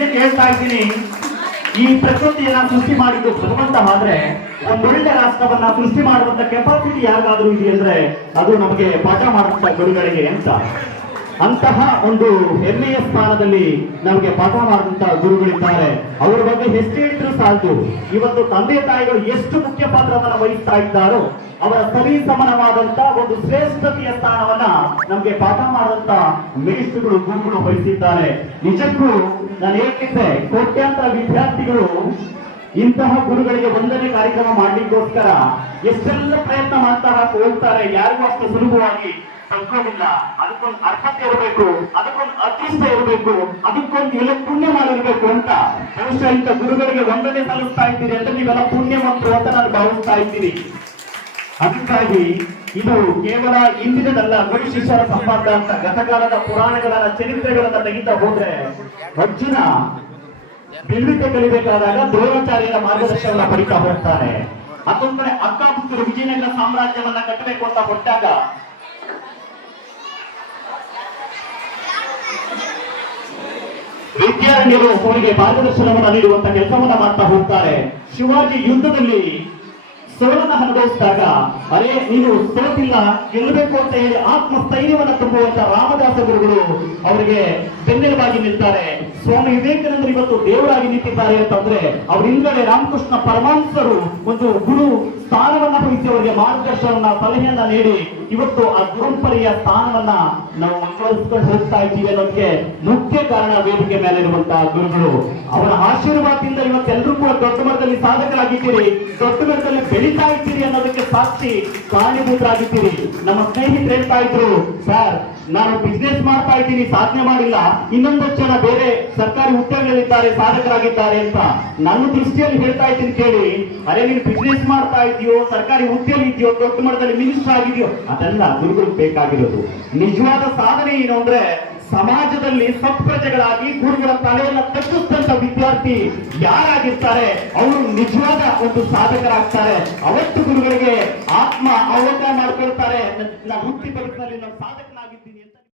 ಏನಕ್ಕೆ ಹೇಳ್ತಾ ಇದ್ದೀನಿ, ಈ ಪ್ರಕೃತಿಯನ್ನ ಸೃಷ್ಟಿ ಮಾಡಿದ್ದು ಭಗವಂತ ಆದ್ರೆ ಒಂದೊಳ್ಳೆ ರಾಷ್ಟ್ರವನ್ನ ಸೃಷ್ಟಿ ಮಾಡುವಂತ ಕೆಪಾಸಿಟಿ ಯಾರಿಗಾದ್ರೂ ಇದೆಯಂದ್ರೆ ಅದು ನಮಗೆ ಪಾಠ ಮಾಡುವಂತ ಗುರುಗಳಿಗೆ ಅಂತ. ಅಂತಹ ಒಂದು ಹೆಮ್ಮೆಯ ಸ್ಥಾನದಲ್ಲಿ ನಮಗೆ ಪಾಠ ಮಾಡಿದಂತಹ ಗುರುಗಳಿದ್ದಾರೆ. ಅವರ ಬಗ್ಗೆ ಎಷ್ಟು ಹೇಳಿದ್ರು ಸಾಲದು ಇವತ್ತು ತಂದೆ ತಾಯಿಗಳು ಎಷ್ಟು ಮುಖ್ಯ ಪಾತ್ರವನ್ನು ವಹಿಸ್ತಾ ಇದ್ದಾರೋ, ಅವರ ಸರಿ ಸಮನವಾದಂತಹ ಒಂದು ಶ್ರೇಷ್ಠತೆಯ ಸ್ಥಾನವನ್ನ ನಮಗೆ ಪಾಠ ಮಾಡುವಂತ ಮೇಷ್ಟ್ರುಗಳು, ಗುರುಗಳು ವಹಿಸಿದ್ದಾರೆ. ನಿಜಕ್ಕೂ ನಾನು ಹೇಳ್ತಿದ್ದೆ, ಕೋಟ್ಯಾಂತರ ವಿದ್ಯಾರ್ಥಿಗಳು ಇಂತಹ ಗುರುಗಳಿಗೆ ಒಂದನೇ ಕಾರ್ಯಕ್ರಮ ಮಾಡ್ಲಿಕ್ಕೋಸ್ಕರ ಎಷ್ಟೆಲ್ಲ ಪ್ರಯತ್ನ ಮಾಡ್ತಾ ಹೋಗ್ತಾರೆ, ಯಾರಿಗೂ ಅಷ್ಟು ಸುಲಭವಾಗಿ ತಕ್ಕೋದಿಲ್ಲ ಅದಕ್ಕೊಂದು ಅರ್ಹತೆ ಇರಬೇಕು, ಅದಕ್ಕೊಂದು ಅದೃಷ್ಟ ಇರಬೇಕು, ಅದಕ್ಕೊಂದು ಎಲ್ಲ ಪುಣ್ಯ ಮಾಡಿರ್ಬೇಕು ಅಂತ ಇಂಥ ಗುರುಗಳಿಗೆ ವಂದನೆ ಸಲ್ಲಿಸ್ತಾ ಇದ್ದೀರಿ ಅಂತ ನೀವೆಲ್ಲ ಪುಣ್ಯವಂತರು ಅಂತ ನಾನು ಭಾವಿಸ್ತಾ ಇದ್ದೀರಿ ಅದಕ್ಕಾಗಿ ಇದು ಕೇವಲ ಇಂದಿನದಲ್ಲ ಗುರು ಶಿಷ್ಯರ ಸಂಬಂಧ ಅಂತ ಗತಕಾಲದ ಪುರಾಣಗಳನ್ನ, ಚರಿತ್ರೆಗಳನ್ನ ತೆಗಿತಾ ಹೋದ್ರೆ ಅರ್ಜುನ ಬಿಲ್ವಿದ್ಯೆ ಕಲಿಬೇಕಾದಾಗ ದ್ರೋಣಾಚಾರ್ಯರ ಮಾರ್ಗದರ್ಶನ ಪಡಿತಾ ಹೋಗ್ತಾರೆ ಮತ್ತೊಂದ್ ಕಡೆ ಅಕ್ಕ ಪುತ್ರರು ವಿಜಯನಗರ ಸಾಮ್ರಾಜ್ಯವನ್ನ ಕಟ್ಟಬೇಕು ಅಂತ ಹೊರಟಾಗ ವಿದ್ಯಾರಣ್ಯರು ಅವರಿಗೆ ಮಾರ್ಗದರ್ಶನವನ್ನು ನೀಡುವಂತ ಕೆಲಸವನ್ನ ಮಾಡ್ತಾ ಹೋಗ್ತಾರೆ. ಶಿವಾಜಿ ಯುದ್ಧದಲ್ಲಿ ಸೋಲನ ಅನುಭವಿಸಿದಾಗ, ಅರೇ, ನೀನು ಸೋತಿಲ್ಲ, ಗೆಲ್ಲಬೇಕು ಅಂತ ಹೇಳಿ ಆತ್ಮಸ್ಥೈರ್ಯವನ್ನು ತುಂಬುವಂತ ರಾಮದಾಸ ಗುರುಗಳು ಅವರಿಗೆ ಬೆನ್ನೆಲುಬಾಗಿ ನಿಲ್ತಾರೆ. ಸ್ವಾಮಿ ವಿವೇಕಾನಂದರು ಇವತ್ತು ದೇವರಾಗಿ ನಿಂತಿದ್ದಾರೆ ಅಂತಂದ್ರೆ ಅವ್ರ ರಾಮಕೃಷ್ಣ ಪರಮಾಂಸರು ಒಂದು ಗುರು ಸ್ಥಾನವನ್ನ ಅವರಿಗೆ ಮಾರ್ಗದರ್ಶನವನ್ನ, ಸಲಹೆಯನ್ನ ನೀಡಿ ಇವತ್ತು ಆ ಗುರುಪರಿಯ ಸ್ಥಾನವನ್ನ ನಾವು ಮುಂದುವರಿಸಿಕೊಂಡು ಹೋಗ್ತಾ ಇದ್ದೀವಿ ಅನ್ನೋದಕ್ಕೆ ಮುಖ್ಯ ಕಾರಣ ವೇದಿಕೆ ಮೇಲೆ ಇರುವಂತಹ ಗುರುಗಳು. ಅವರ ಆಶೀರ್ವಾದದಿಂದ ಇವತ್ತೆಲ್ಲರೂ ಕೂಡ ದೊಡ್ಡ ಮಟ್ಟದಲ್ಲಿ ಸಾಧಕರಾಗಿದ್ದೀರಿ. ದೊಡ್ಡ ಮಟ್ಟದಲ್ಲಿ ಬೆಳೀತಾ ಇದ್ದೀರಿ ಅನ್ನೋದಕ್ಕೆ ಸಾಕ್ಷಿ ಕಾರಣೀಭೂತರಾಗಿದ್ದೀರಿ. ನಮ್ಮ ಸ್ನೇಹಿತರು ಹೇಳ್ತಾ ಇದ್ರು ಸರ್ ನಾನು ಬಿಸ್ನೆಸ್ ಮಾಡ್ತಾ ಇದ್ದೀನಿ, ಸಾಧನೆ ಮಾಡಿಲ್ಲ. ಇನ್ನೊಂದಷ್ಟು ಜನ ಬೇರೆ ಸರ್ಕಾರಿ ಹುದ್ದೆಗಳಲ್ಲಿದ್ದಾರೆ ಸಾಧಕರಾಗಿದ್ದಾರೆ ಅಂತ ನನ್ನ ದೃಷ್ಟಿಯಲ್ಲಿ ಹೇಳ್ತಾ ಇದ್ದೀನಿ ಕೇಳಿ. ಅರೆ, ನೀನು ಬಿಸ್ನೆಸ್ ಮಾಡ್ತಾ ಇದೀಯೋ ಸರ್ಕಾರಿ ಹುದ್ದೆಯಲ್ಲಿ ಇದೆಯೋ, ದೊಡ್ಡ ಮಟ್ಟದಲ್ಲಿ ಮಿನಿಸ್ಟರ್ ಆಗಿದೆಯೋ, ಅದೆಲ್ಲ ಗುರುಗಳು ಬೇಕಾಗಿರೋದು. ನಿಜವಾದ ಸಾಧನೆ ಏನು ಅಂದ್ರೆ, ಸಮಾಜದಲ್ಲಿ ಸತ್ಪ್ರಜೆಗಳಾಗಿ ಗುರುಗಳ ತಲೆಯನ್ನ ತಗ್ಗಿಸಿದಂತ ವಿದ್ಯಾರ್ಥಿ ಯಾರಾಗಿರ್ತಾರೆ, ಅವರು ನಿಜವಾದ ಒಂದು ಸಾಧಕರಾಗ್ತಾರೆ. ಅವತ್ತು ಗುರುಗಳಿಗೆ ಆತ್ಮ ಅವಲೋಕನ ಮಾಡ್ಕೊಳ್ತಾರೆ. ನನ್ನ ವೃತ್ತಿ ಬದುಕಿನಲ್ಲಿ ನಾನು ಸಾಧಕ